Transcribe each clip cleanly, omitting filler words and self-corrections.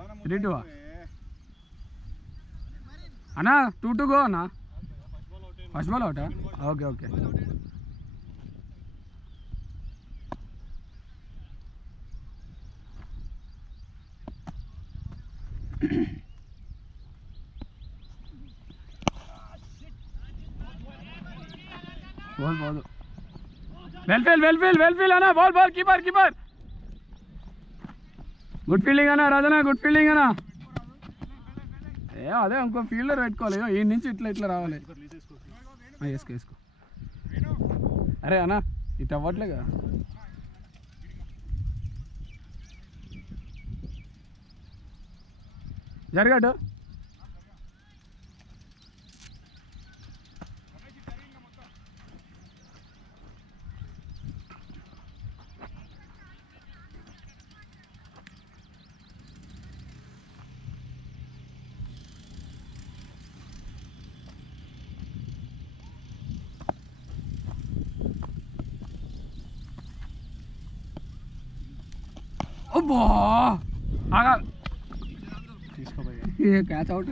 3-2 అన్నా 2-2 గో అన్నా first ball అవుటా ఓకే ఓకే బాల్ పోదు వెల్ ఫీల్ అన్నా బాల్ కీపర్ గుడ్ ఫీల్డింగ్ అన్నా రాజనా గుడ్ ఫీల్డింగ్ అన్నా అదే ఇంకో ఫీల్డర్ పెట్టుకోవాలి ఈ నుంచి ఇట్లా రావాలి వేసుకో అరే అన్నా ఇటు అవ్వట్లే కదా జరగడు క్యాచ్ అవుట్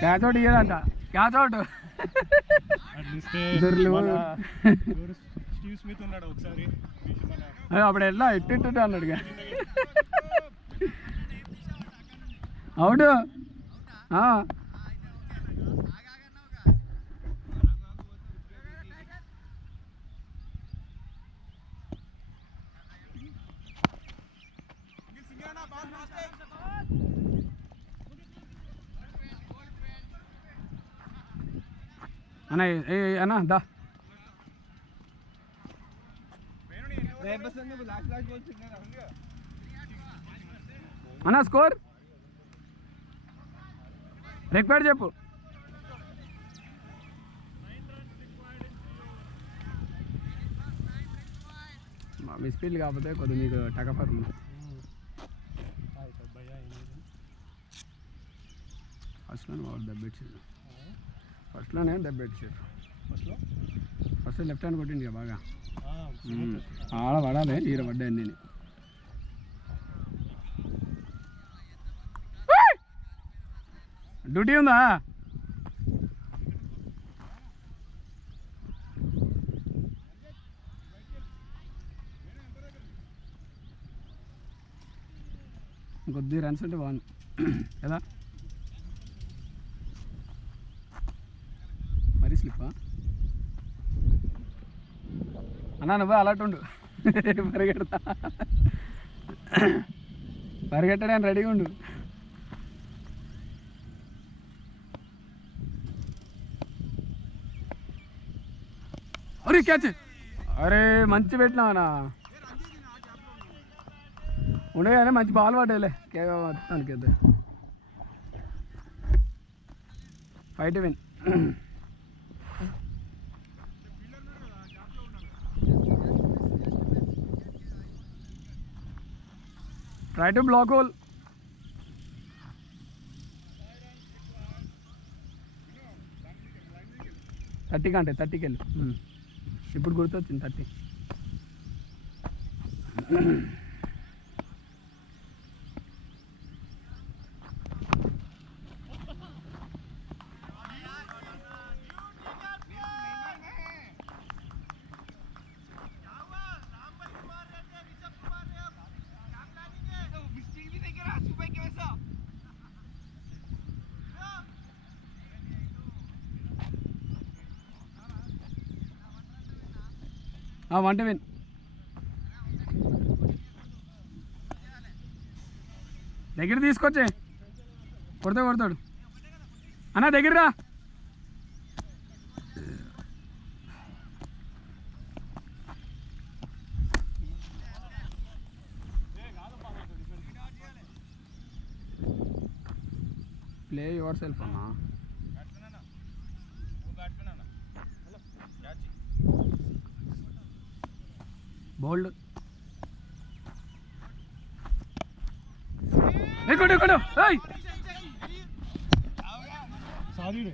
క్యాచ్ అవుట్ ఇయ్యదంట క్యాచ్ అవుట్ అప్పుడు ఎట్లా ఎట్టు అన్నాడు అవుట్ అన్నా దా అన్నా స్కోర్ రిక్వైర్డ్ చెప్పు మిస్ఫీల్డ్ కాకపోతే కొద్దిగా మీకు టకఫర్ ఉంది ఫస్ట్లోనే దెబ్బ పెట్టారు ఫస్ట్ లెఫ్ట్ హ్యాండ్ కొట్టింది బాగా ఆడ పడాలి ఈడ పడ్డాయి నేను డ్యూటీ ఉందా కొద్ది రన్స్ ఉంటే బాగుంది కదా మరీ స్లిప్పా అన్నా నువ్వు అలర్ట్ ఉండు పరిగెట్టడానికి రెడీగా ఉండు అరే క్యాచ్ అరే మంచి పెట్టినావనా ఉండగానే మంచి బాల్ పడ్డాయిలే మొత్తానికి 5-win Try to block hole. Thirty కంటే 30కి వెళ్ళు ఇప్పుడు గుర్తొచ్చింది 30 1-win దగ్గర తీసుకొచ్చే కొడతాడు అన్నా దగ్గర రా ప్లే యువర్ సెల్ఫ్ అన్నా బోల్డ్ కొడు सॉरी रे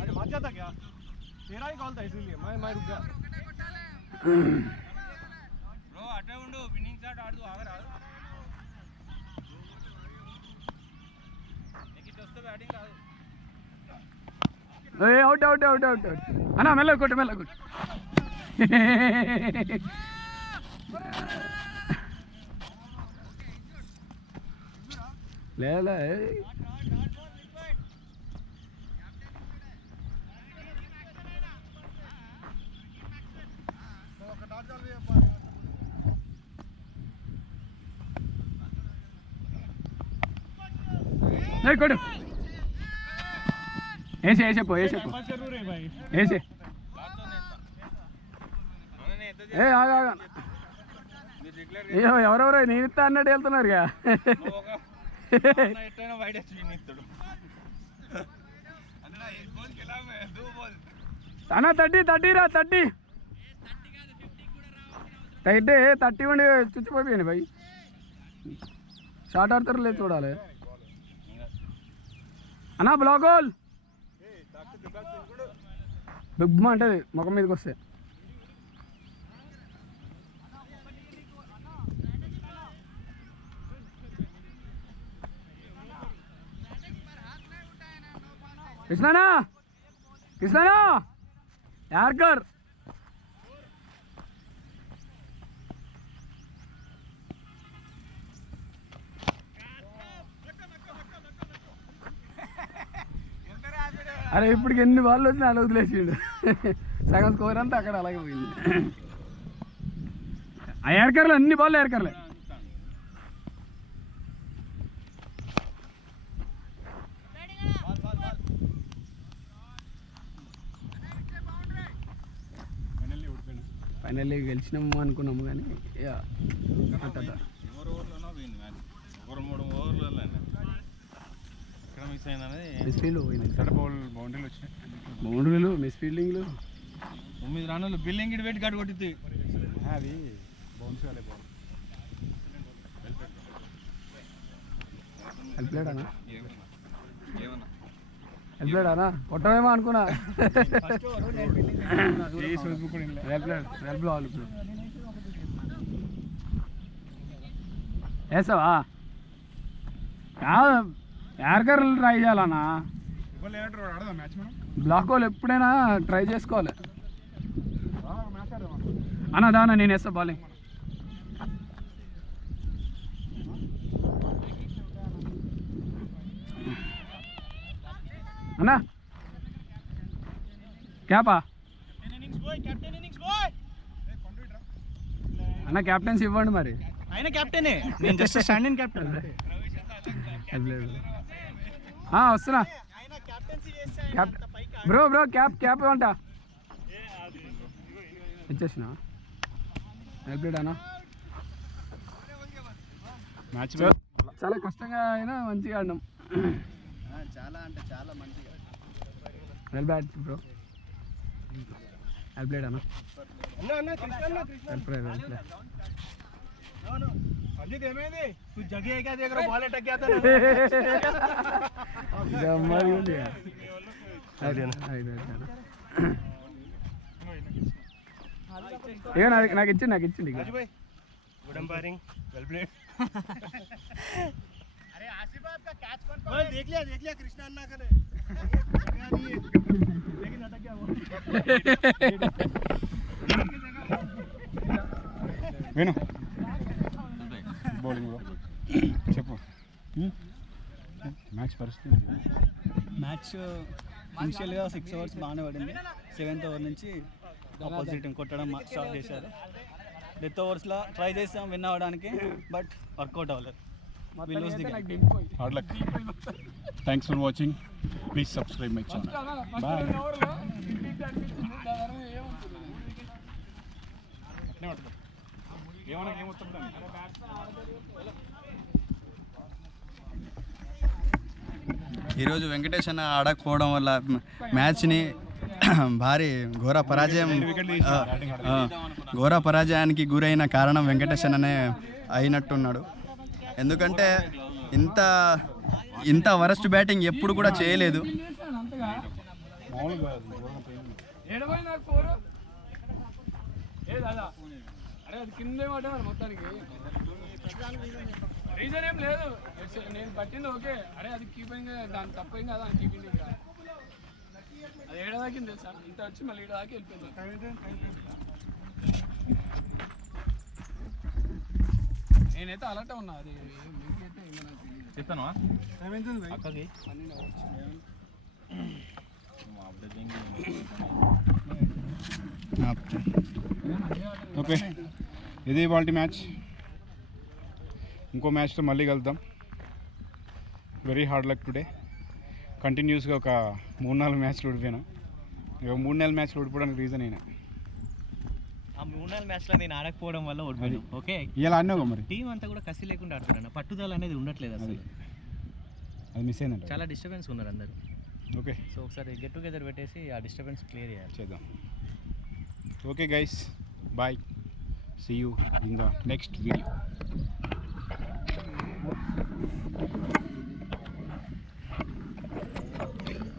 अरे भाग जाता क्या तेरा ही कॉल था इसीलिए मैं रुक गया out out out out out అన్నా మెల్ల కొట్టు మెల్ల కొట్టు లేదా కొట్టు ऐसे ऐसे पो ऐसे पो ऐसे ఏ ఆగా అయ్యో ఎవరెవరో నేను ఇస్తా అన్నట్టు వెళ్తున్నారుగా అన్న 30 రా 30 అయితే 30 ఉండి చుచ్చిపోయాను భయ్ షార్ట్ ఆడతారు లేదు చూడాలి అన్నా బ్లాక్ హోల్ బిగ్మా అంటది ముఖం మీదకి వస్తే కృష్ణనా కృష్ణనా యార్కర్ అరే ఇప్పటికి ఎన్ని బాళ్ళు వచ్చినా అలా వదిలేసిండు సగం స్కోర్ అంతా అక్కడ అలాగే పోయింది ఆ ఏర్కర్లు అన్ని బాళ్ళు ఏర్కర్లే ఫైనల్లీ గెలిచినాము అనుకున్నాము కానీ బౌండరీలు మిస్ ఫీల్డింగ్లు 9 రన్నులు బిల్లింగ్ వెయిట్ గడ్ కొట్టింది అది బౌన్స్ కాలే బాల్ హెల్ప్లేడానా హెల్ప్లేడానా కొట్టమేమో అనుకున్నా వేసావా కాదు యార్కర్లు ట్రై చేయాలన్నా బ్లాక్ హోల్ ఎప్పుడైనా ట్రై చేసుకోవాలి అన్న దానా నేను వేస్తా బాలింగ్ అన్నా క్యాపా అన్న క్యాప్టెన్సీ ఇవ్వండి మరి ఆయన క్యాప్టెనే నేను జస్ట్ స్టాండింగ్ క్యాప్టెన్ వస్తున్నా బ్రో బ్రో క్యాప్ క్యాప్ ఇవ్వంట ఇచ్చేసిన హెల్ప్లేడానా మ్యాచ్ చాలా కష్టంగా అయినా మంచిగా ఆడినాం చాలా అంటే చాలా మంచిగా వెల్ బ్యాట్ బ్రో హెల్ప్లేడానా अजीत ఏమైంది तू जगह क्या देख रहा बॉल अटक गया था गम्मत हो गया నాకు ఇచ్చిండి गुड अंपायरिंग वेल प्लेड अरे आसिफ आपका कैच कौन देख लिया कृष्णा अन्ना करे लेकिन अटक गया वो वेनु బౌలింగ్ చెప్పు మ్యాచ్ పరిస్థితి మ్యాచ్ ఇనిషియల్గా 6 ఓవర్స్ బాగానే పడింది 7th ఓవర్ నుంచి ఆపోజిట్ టీం కొట్టడం స్టార్ట్ చేశారు డెత్ ఓవర్స్లో ట్రై చేసాం విన్ అవ్వడానికి బట్ వర్కౌట్ అవ్వలేదు hard luck thanks for watching please subscribe my channel bye ఈరోజు వెంకటేష్ అన్న ఆడకపోవడం వల్ల మ్యాచ్ని ఘోర పరాజయానికి గురైన కారణం వెంకటేష్ అన్ననే అయినట్టున్నాడు. ఎందుకంటే ఇంత వరస్ట్ బ్యాటింగ్ ఎప్పుడు కూడా చేయలేదు. అరే అది కిందే పడ్డాను మొత్తానికి. రీజన్ ఏం లేదు, నేను పట్టింది ఓకే. అరే అది కీపింగ్ దాని తప్పేం కదా అని కీపింగ్ ఇంకా అది ఏడ దాకింది తెలుసా, ఇంత వచ్చి మళ్ళీ ఏడ దాకా వెళ్ళిపోయింది. నేనైతే అలర్ట్ ఉన్నా, అది మీకైతే ఏమన్నా తెలియదు. చెప్తాను అక్కకి ఓకే, ఇది ఇవాల్టి మ్యాచ్. ఇంకో మ్యాచ్తో మళ్ళీ కలుద్దాం. Very hard luck today. కంటిన్యూస్గా ఒక 3-4 మ్యాచ్లు ఓడిపోయాను. ఇక 3-4 మ్యాచ్లు ఓడిపోవడానికి రీజన్ అయినా ఆ 3-4 మ్యాచ్లో నేను ఆడకపోవడం వల్ల ఓడిపోయాను. ఓకే, ఇలా అన్నావు మరి. టీం అంతా కూడా కసి లేకుండా ఆడుతున్నాను, పట్టుదల అనేది ఉండట్లేదు అసలు. అది మిస్ అయిందంట. చాలా డిస్టర్బెన్స్ ఉన్నారు అందరూ. ఓకే, సో ఒకసారి గెట్ టుగెదర్ పెట్టేసి ఆ డిస్టర్బెన్స్ క్లియర్ చేయాలి. చేద్దాం. Okay guys, bye, see you in the next video.